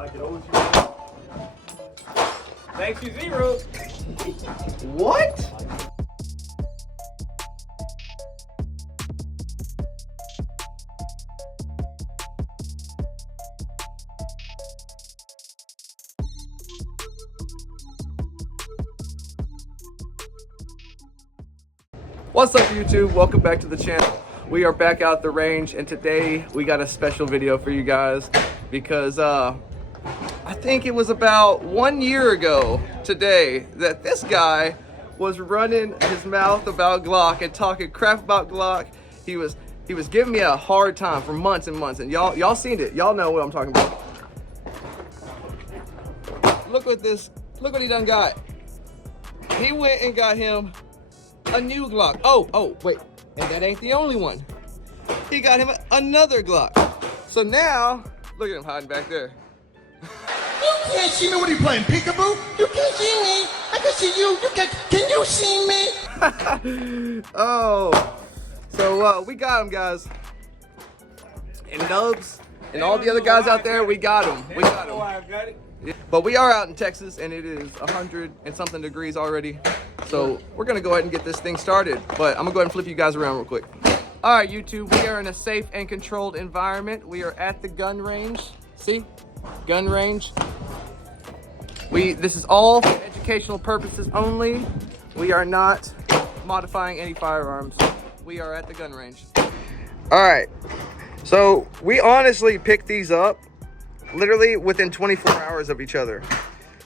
Like it owes you. Thanks, you zero. What? What's up, YouTube? Welcome back to the channel. We are back out the range, and today we got a special video for you guys because I think it was about 1 year ago today that this guy was running his mouth about Glock and talking crap about Glock. He was giving me a hard time for months and months, and y'all seen it. Y'all know what I'm talking about. Look at this. Look what he done got. He went and got him a new Glock. Oh, wait. And that ain't the only one. He got him another Glock. So now, look at him hiding back there. You can't see me when you playing peekaboo. You can't see me. I can see you. Can you see me? Oh. So we got him, guys. And Nubs and all the other guys out there, we got him. We got him. Yeah. But we are out in Texas, and it is 100 and something degrees already. So we're gonna go ahead and get this thing started. But I'm gonna go ahead and flip you guys around real quick. All right, YouTube, we are in a safe and controlled environment. We are at the gun range. See? Gun range. This is all for educational purposes only. We are not modifying any firearms. We are at the gun range. All right. So we honestly picked these up literally within 24 hours of each other.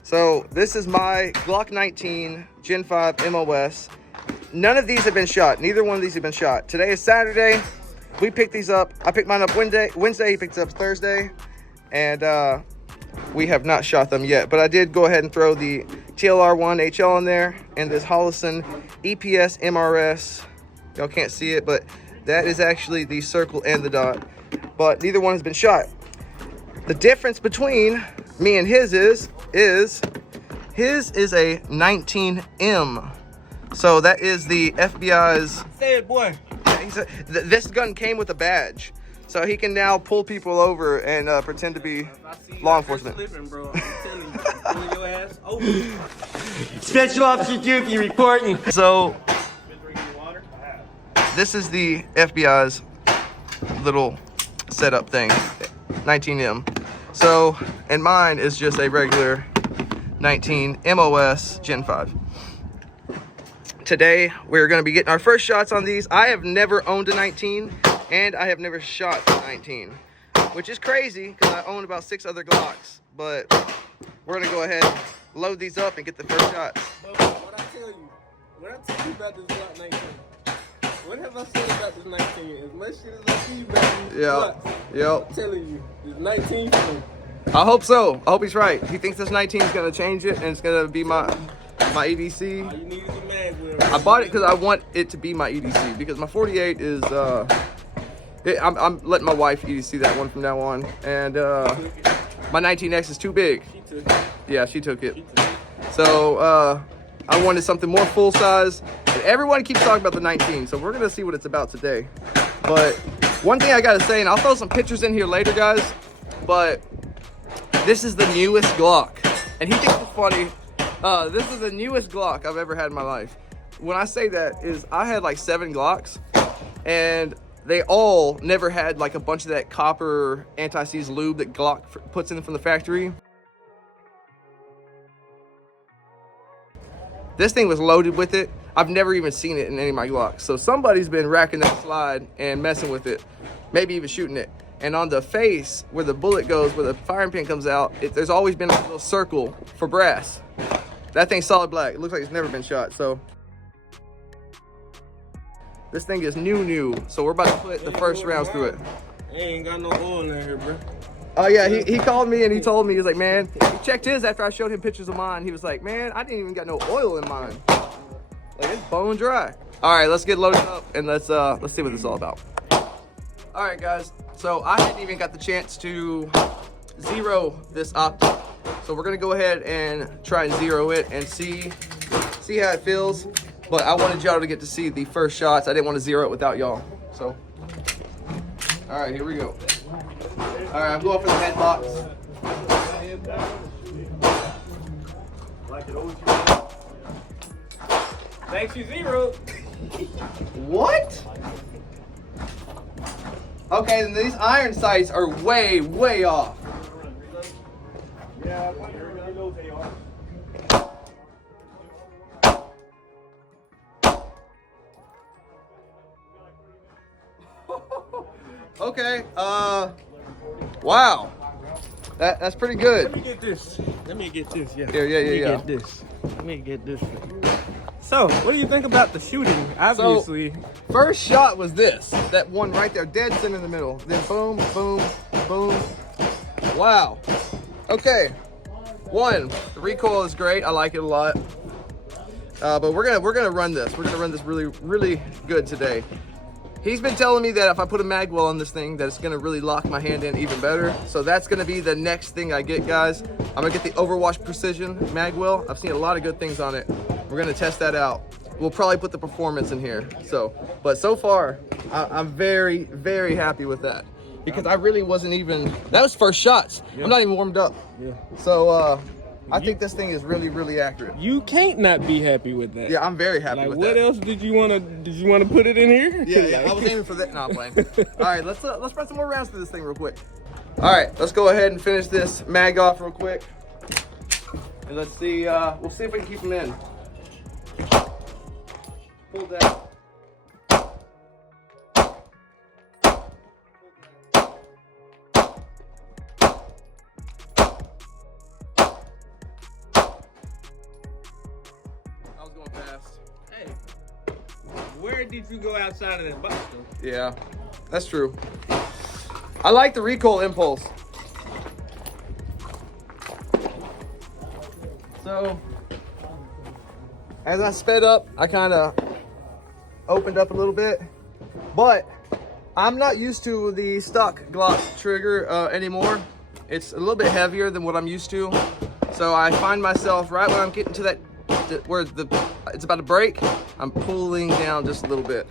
So this is my Glock 19 Gen 5 MOS. None of these have been shot. Neither one of these have been shot. Today is Saturday. We picked these up. I picked mine up Wednesday. He picked it up Thursday. And we have not shot them yet. But I did go ahead and throw the TLR1 HL in there and this Hollison EPS MRS. Y'all can't see it, but that is actually the circle and the dot. But neither one has been shot. The difference between me and his is his is a 19M. So that is the FBI's. Say it, boy. This gun came with a badge, so he can now pull people over and pretend to be law enforcement. Living, bro. I'm telling you, pulling your ass over. Special Officer Dookie reporting. So this is the FBI's little setup thing, 19M. So, and mine is just a regular 19 MOS Gen 5. Today, we're going to be getting our first shots on these. I have never owned a 19, and I have never shot a 19, which is crazy because I own about 6 other Glocks. But we're going to go ahead, load these up, and get the first shots. But what I tell you, when I tell you about this Glock 19, what have I said about this 19? As much shit as I see you about these Glocks, I'm telling you, this 19 for me. I hope so. I hope he's right. He thinks this 19 is going to change it, and it's going to be my EDC. All you need is a mag with I bought it because I want it to be my EDC, because my 48 is, I'm letting my wife EDC that one from now on, and my 19X is too big. She took it. Yeah, she took it. So I wanted something more full size, and everyone keeps talking about the 19, so we're gonna see what it's about today. But one thing I gotta say, and I'll throw some pictures in here later, guys, but this is the newest Glock, and he thinks it's funny. This is the newest Glock I've ever had in my life. When I say that is I had like 7 Glocks, and they all never had like a bunch of that copper anti-seize lube that Glock puts in from the factory. This thing was loaded with it. I've never even seen it in any of my Glocks. So somebody's been racking that slide and messing with it, maybe even shooting it. And on the face where the bullet goes, where the firing pin comes out, there's always been a little circle for brass. That thing's solid black. It looks like it's never been shot. So this thing is new. So we're about to put the first rounds through it. Ain't got no oil in here, bro. Oh yeah, he called me and he told me, he's like, man, he checked his after I showed him pictures of mine. He was like, man, I didn't even got no oil in mine. Like, it's bone dry. All right, let's get loaded up and let's see what this is all about. All right, guys. So I hadn't even got the chance to zero this optic. So we're gonna go ahead and try and zero it and see how it feels. But I wanted y'all to get to see the first shots. I didn't want to zero it without y'all. So, all right, here we go. All right, I'm going for the head box. Thanks, you zero. What? Okay, then these iron sights are way, way off. Yeah, I know they are. Okay, wow. That's pretty good. Let me get this. Let me get this, yeah. Yeah. Let me get this. Let me get this. So, what do you think about the shooting? Obviously. So, first shot was this. That one right there, dead center in the middle. Then boom, boom, boom. Wow. Okay. One, the recoil is great. I like it a lot. But we're gonna run this. We're gonna run this really, really good today. He's been telling me that if I put a mag well on this thing, that it's gonna really lock my hand in even better. So that's gonna be the next thing I get, guys. I'm gonna get the Overwatch Precision mag well. I've seen a lot of good things on it. We're gonna test that out. We'll probably put the performance in here. But so far, I'm very, very happy with that. Because I really wasn't even, that was first shots. Yeah. I'm not even warmed up. Yeah. So I think this thing is really, really accurate. You can't not be happy with that. Yeah, I'm very happy with that. What else did you want to put it in here? Yeah, I was aiming for that. No, I'm playing. All right, let's run some more rounds through this thing real quick. All right, let's go ahead and finish this mag off real quick. And let's see, we'll see if we can keep them in. Pull that. Hey, where did you go outside of that box though? Yeah, that's true. I like the recoil impulse. So, as I sped up, I kind of opened up a little bit, but I'm not used to the stock Glock trigger anymore. It's a little bit heavier than what I'm used to. So I find myself right when I'm getting to that where it's about to break, I'm pulling down just a little bit.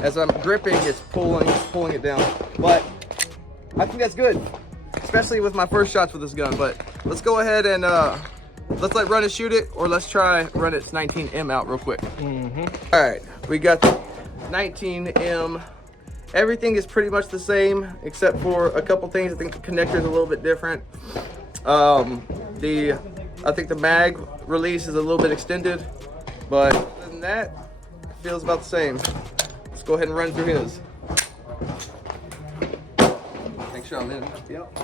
As I'm gripping, it's pulling it down. But I think that's good, especially with my first shots with this gun. But let's go ahead and let's run it, shoot it, or let's try run its 19M out real quick. All right, we got the 19M. Everything is pretty much the same except for a couple things. I think the connector is a little bit different. I think the mag release is a little bit extended, but other than that, it feels about the same. Let's go ahead and run through his. Make sure I'm in. Yep.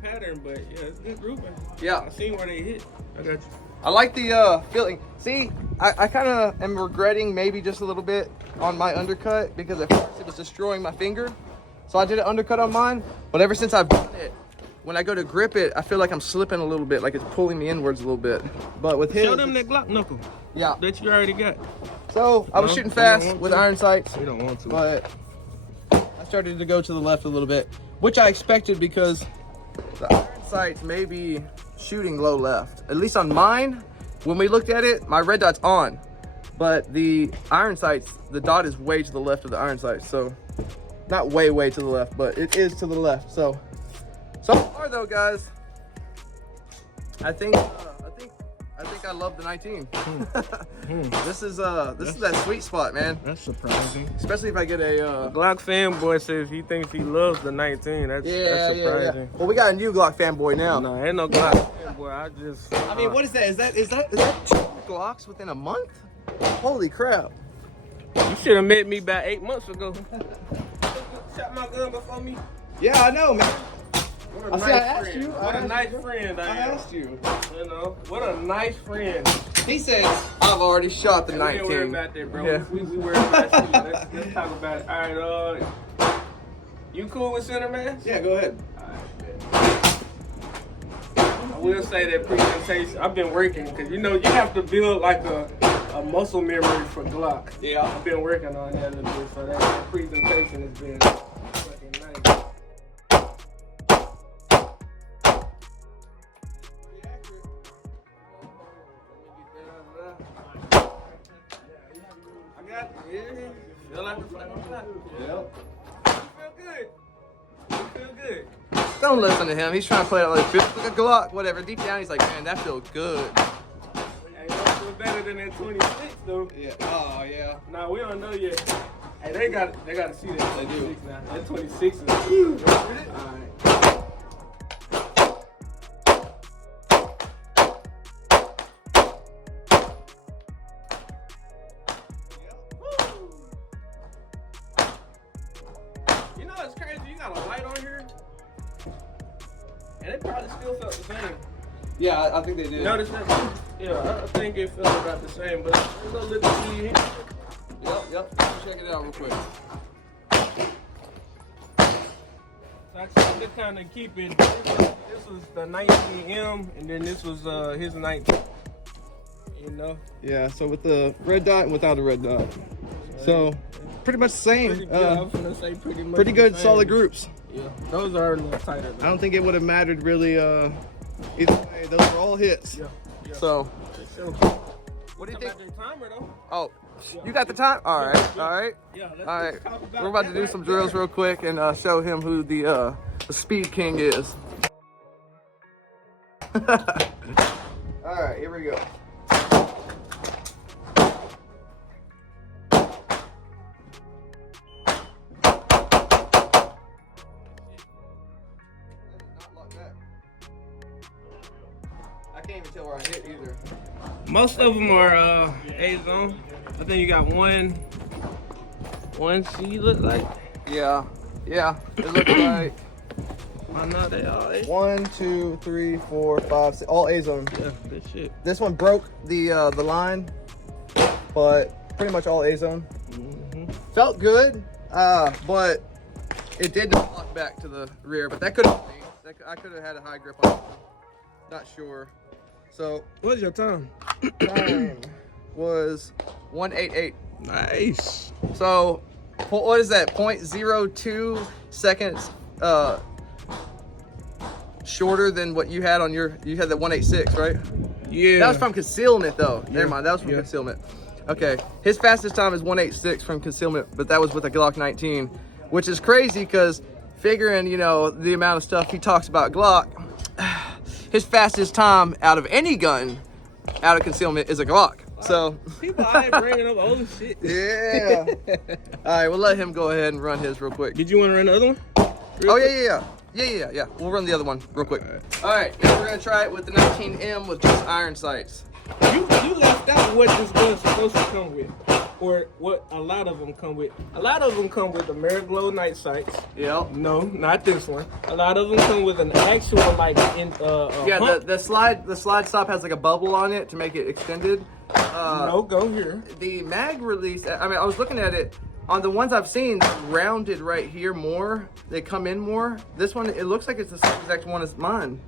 Pattern, but yeah, it's good grouping. Yeah, I seen where they hit. I got you. I like the feeling. See, I kind of am regretting maybe just a little bit on my undercut because at first it was destroying my finger. So I did an undercut on mine, but ever since I've done it, when I go to grip it, I feel like I'm slipping a little bit, like it's pulling me inwards a little bit. But with his, show them that Glock knuckle. Yeah, that you already got. So I was shooting fast with iron sights. You don't want to, but I started to go to the left a little bit, which I expected because the iron sights may be shooting low left. At least on mine, when we looked at it, my red dot's on. But the iron sights, the dot is way to the left of the iron sights. So, not way to the left, but it is to the left. So far though, guys, I think I love the 19. This is that sweet spot, man. That's surprising. Especially if I get a Glock fanboy says he thinks he loves the 19. That's surprising. Yeah. Well, we got a new Glock fanboy now. No, ain't no Glock fanboy. I mean, what is that? Is that 2 Glocks within a month? Holy crap! You should have met me about 8 months ago. Shot my gun before me. Yeah, I know, man. What a nice friend. What a nice friend I asked you. You know, what a nice friend. He said, I've already shot the 19. We worry about that, bro. Yeah. We worry about that too. Let's talk about it. All right, you cool with center mass? Yeah, go ahead. I will say that presentation, I've been working, because you know, you have to build like a muscle memory for Glock. Yeah. I've been working on that a little bit, so that presentation has been fucking nice. Yep. You feel good. You feel good. Don't listen to him. He's trying to play it like it feels like a Glock, whatever. Deep down, he's like, man, that feels good. Hey, it don't feel better than that 26 though. Yeah. Oh yeah. Nah, we don't know yet. Hey, they got to see that. They do. Now. That 26 is huge. All right. You know what's crazy? You got a light on here, and it probably still felt the same. Yeah, I think they did. Notice that? Yeah, I think it felt about the same, but it's a little key. Yep. Check it out real quick. I tried to kind of keep it. This was the 19M, and then this was his 19. You know? Yeah, so with the red dot and without a red dot. So, pretty much the same. Pretty good, I was gonna say pretty much Pretty good, the same. solid groups. Yeah, those are a little tighter. I don't think it would have mattered really either way. Those were all hits. Yeah. So, Sure. what do you How think? about the timer though? Oh, you got the time? All right. Yeah, let's All right. talk about We're about to that do right some there. drills real quick and show him who the speed king is. All right, here we go. I can't even tell where I hit either. Most of them are A-zone. I think you got one C look like. Yeah. It looks like I know they all A. 1, 2, 3, 4, 5, 6, all A zone. Yeah, good shit. This one broke the line, but pretty much all A zone. Felt good, but it did not lock back to the rear. But that could have been me. I could have had a high grip on it. Not sure. So What's your time? time was 188. Nice. So what is that? 0.02 seconds shorter than what you had on your. You had the 186, right? Yeah. That was from concealment, though. Yeah. Never mind. That was from concealment. Okay. His fastest time is 186 from concealment, but that was with a Glock 19, which is crazy because figuring, you know, the amount of stuff he talks about Glock, his fastest time out of any gun out of concealment is a Glock. So People ain't bringing up old shit. yeah. All right, we'll let him go ahead and run his real quick. Did you want to run the other one? Oh yeah. We'll run the other one real quick. All right, now we're gonna try it with the 19M with just iron sights. You left out what this gun's supposed to come with, or what a lot of them come with. A lot of them come with the Glow night sights. Yep. No, not this one. A lot of them come with an actual like Yeah, hump. the slide stop has like a bubble on it to make it extended. No, go here. The mag release, I mean, I was looking at it. On the ones I've seen, they're rounded right here more. They come in more. This one, it looks like it's the same exact one as mine.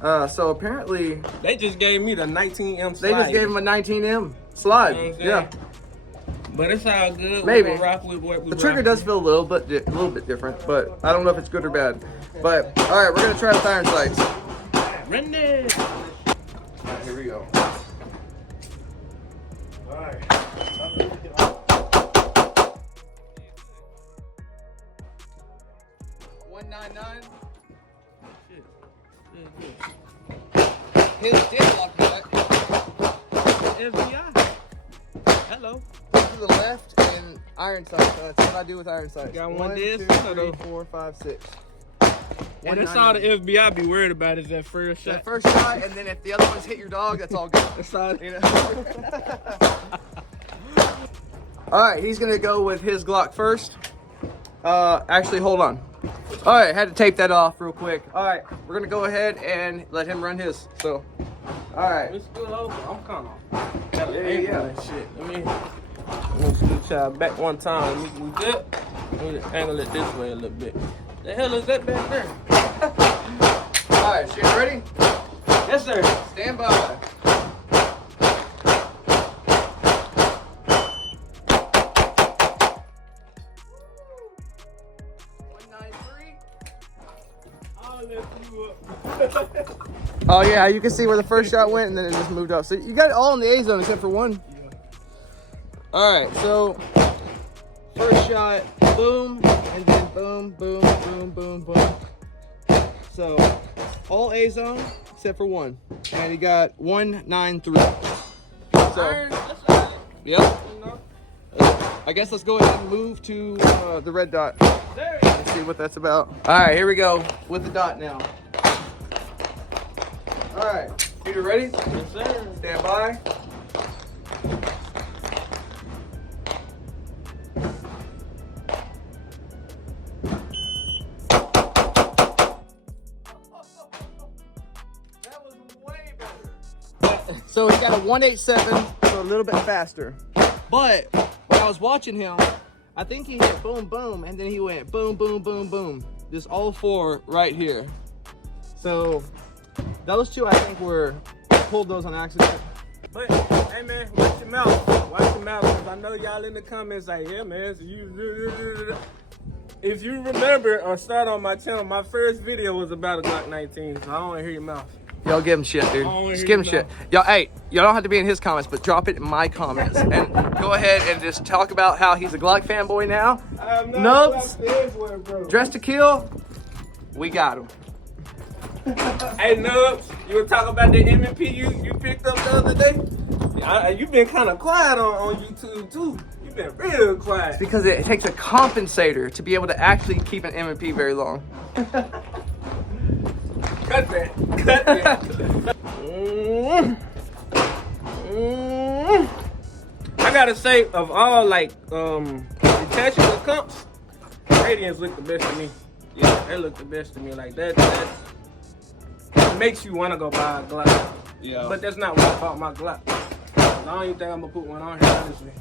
So apparently, They just gave me the 19M slide. they just gave him a 19M slide. You know what I'm saying? Yeah. But it's all good. Maybe. We're gonna rock with what we The trigger rock does with. feel a little bit different, but I don't know if it's good or bad. But all right, we're gonna try the iron sights. Run it. Here we go. All right. 199. Shit. His did lock back. FBI. Hello. To the left and iron sights. That's what I do with iron sights. Got one this, 2, so 3, the- 4, 5, 6. And that's all the FBI be worried about is that first shot. That first shot, and then if the other ones hit your dog, that's all good. That's all. You know? All right, he's gonna go with his Glock first. Actually, hold on. All right, had to tape that off real quick. All right, we're gonna go ahead and let him run his. So, all right. It's still over. I'm kind of. Got an Yeah, angle yeah. and shit. Let's do child back one time. We good? Let me angle it this way a little bit. The hell is that back there? All right, Shane, ready? Yes, sir. Stand by. I'll lift you up. Oh yeah, you can see where the first shot went, and then it just moved up. So you got it all in the A zone except for one. All right, so first shot, boom, and then boom, boom, boom, boom, boom. So all A zone except for one, and he got 193. So, yep. I guess let's go ahead and move to the red dot. Let's see what that's about. All right, here we go with the dot now. All right, Peter, ready? Yes, sir. Stand by. That was way better. So he got a 187, so a little bit faster. But when I was watching him, I think he hit boom, boom, and then he went boom, boom, boom, boom. Just all four right here. So those two, I think, pulled those on accident. But, hey, man, watch your mouth. Watch your mouth, because I know y'all in the comments like, yeah, man, so if you remember or start on my channel, my first video was about a Glock 19, so I don't want to hear your mouth. Y'all give him shit, dude. Just give him shit. Y'all, hey, y'all don't have to be in his comments, but drop it in my comments. And go ahead and just talk about how he's a Glock fanboy now. Notes, dressed to kill, we got him. Hey, Nubs, you were talking about the M&P you picked up the other day? You've been kind of quiet on YouTube, too. You've been real quiet. Because it takes a compensator to be able to actually keep an M&P very long. Cut that. Cut that. I gotta say, of all, like, detachable comps, Radiants look the best to me. Yeah, they look the best to me. Like, that makes you want to go buy a Glock. Yeah. But that's not why I bought my Glock. I don't even think I'm going to put one on here, honestly.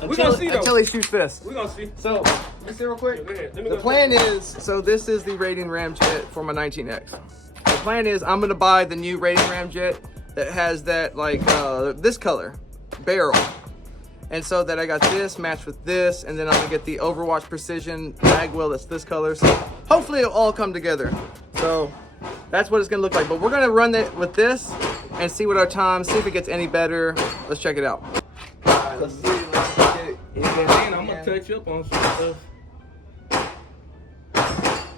We're going to see, though. Until he shoots fists. We're going to see. So, let me see real quick. Yeah, the plan is, so this is the Rating Ramjet for my 19X. The plan is I'm going to buy the new Rating Ramjet that has that, like, this color barrel. And so that I got this matched with this, and then I'm going to get the Overwatch Precision mag wheel that's this color. So, hopefully it'll all come together. So, that's what it's going to look like. But we're going to run it with this and see what our time, see if it gets any better. Let's check it out. All right, let's see. Let's get it. I'm going to touch up on some stuff.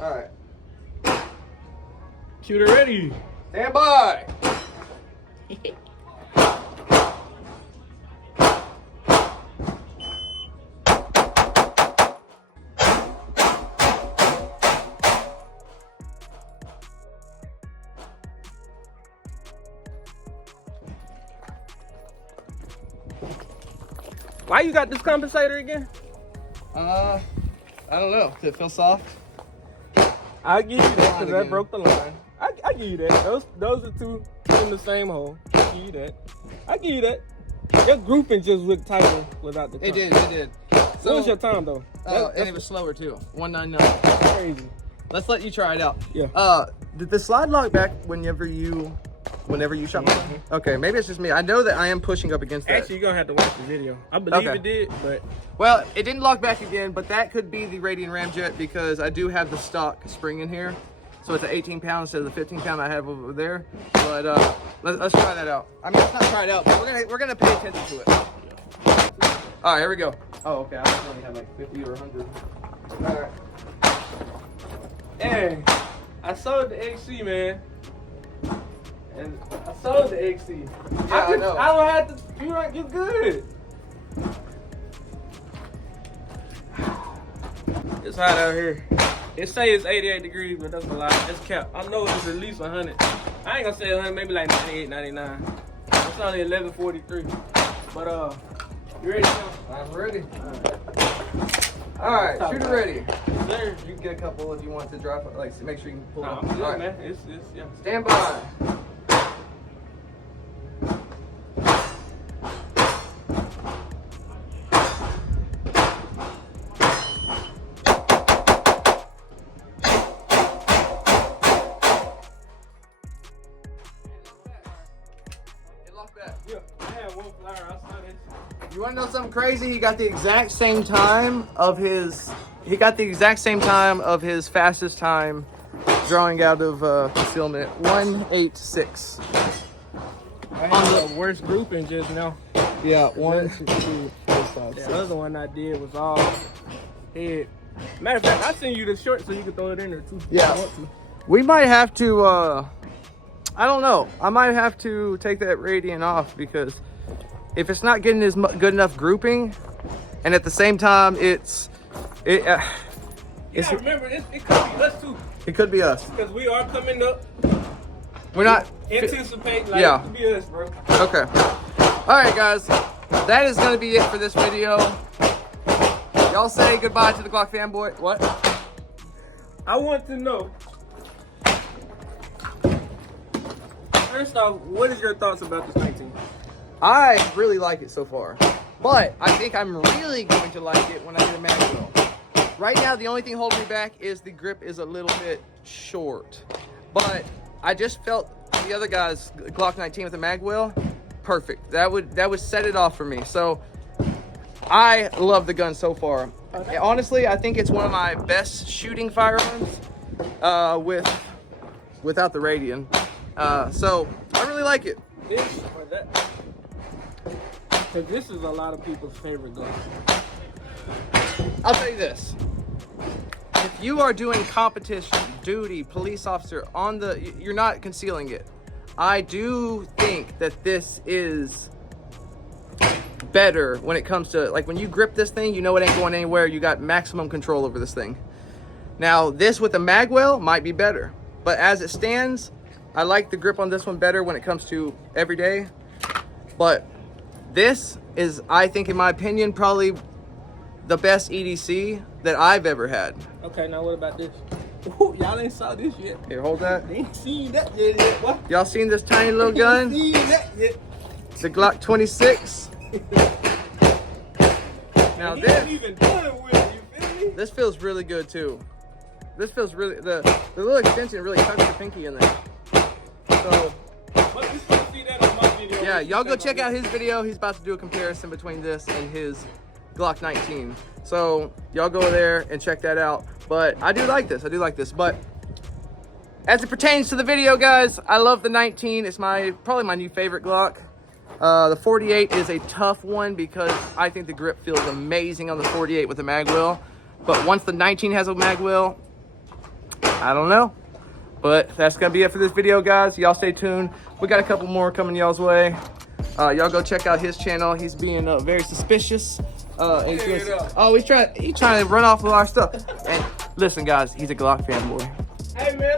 All right. Shooter ready. Stand by. Why you got this compensator again? I don't know. Does it feel soft? I'll give you that because that broke the line. I give you that. Those are two in the same hole. I give you that. I give you that. Your grouping just looked tighter without the comp. It did. So what was your time though? And it was slower too. 199. Crazy. Let's let you try it out. Yeah. Did the slide lock back whenever you shot me? Mm-hmm. Okay, maybe it's just me. I know that I am pushing up against that. Actually, you're gonna have to watch the video. I believe it did, but well, it didn't lock back again, but that could be the Radiant Ramjet because I do have the stock spring in here. So it's an 18 pound instead of the 15 pound I have over there. But let's try that out. I mean, let's not try it out, but we're gonna pay attention to it. All right, here we go. Oh, okay. I was only have like 50 or 100. All right. Hey, I sold the XC, man. And I sold the XC. Yeah, I know. I don't have to. You good. It's hot out here. It say it's 88 degrees, but that's a lot. It's capped. I know it's at least 100. I ain't gonna say 100, maybe like 98, 99. It's only 11:43. But you ready now? I'm ready. All right, shooter ready. There. You can get a couple if you want to drop it. Like, make sure you can pull it Nah, up. I'm good, All right. man. It's yeah. Stand by. Yeah, I had one flyer. I saw it. You want to know something crazy? He got the exact same time of his. He got the exact same time of his fastest time drawing out of concealment. 186. I had the worst grouping just now. Yeah, 1, 2, 3, 4, 5, 6. The other one I did was all head. Matter of fact, I'll send you the short so you can throw it in there too. Yeah. If you want to. We might have to, I don't know. I might have to take that radiant off because if it's not getting good enough grouping, and at the same time Yeah, remember, it could be us too. it could be us. Because we are coming up. We're not. Anticipate, like, Yeah. it could be us, bro. Okay. All right, guys. That is going to be it for this video. Y'all say goodbye to the Glock fanboy. What? I want to know. First off, what is your thoughts about this 19? I really like it so far. But I think I'm really going to like it when I get a magwell. Right now, the only thing holding me back is the grip is a little bit short. But I just felt the other guy's Glock 19 with a magwell, perfect. That would set it off for me. So I love the gun so far. Honestly, I think it's one of my best shooting firearms without the radian. So I really like it. This or that? Because this is a lot of people's favorite gun. I'll tell you this. If you are doing competition, duty, police officer, you're not concealing it. I do think that this is better when it comes to, like, when you grip this thing, you know it ain't going anywhere. You got maximum control over this thing. Now, this with the magwell might be better. But as it stands, I like the grip on this one better when it comes to everyday. But this is, I think, in my opinion, probably the best EDC that I've ever had. Okay, now what about this? Ooh, y'all ain't saw this yet. Here, hold that. They ain't seen that yet. What? Y'all seen this tiny little gun? Ain't seen that yet. The Glock 26. Now He this, ain't even done with it, you feel me? this feels really good too. This feels really, the little extension really tucks the pinky in there. So, But you still see that on my video. yeah, y'all go check out his video. He's about to do a comparison between this and his Glock 19. So y'all go there and check that out. But I do like this. But as it pertains to the video, guys, I love the 19. It's probably my new favorite Glock. The 48 is a tough one because I think the grip feels amazing on the 48 with the magwell. But once the 19 has a magwell, I don't know. But that's gonna be it for this video, guys. Y'all stay tuned. We got a couple more coming y'all's way. Y'all go check out his channel. He's being very suspicious. He's trying to run off of our stuff. And listen, guys, he's a Glock fanboy. Hey, man.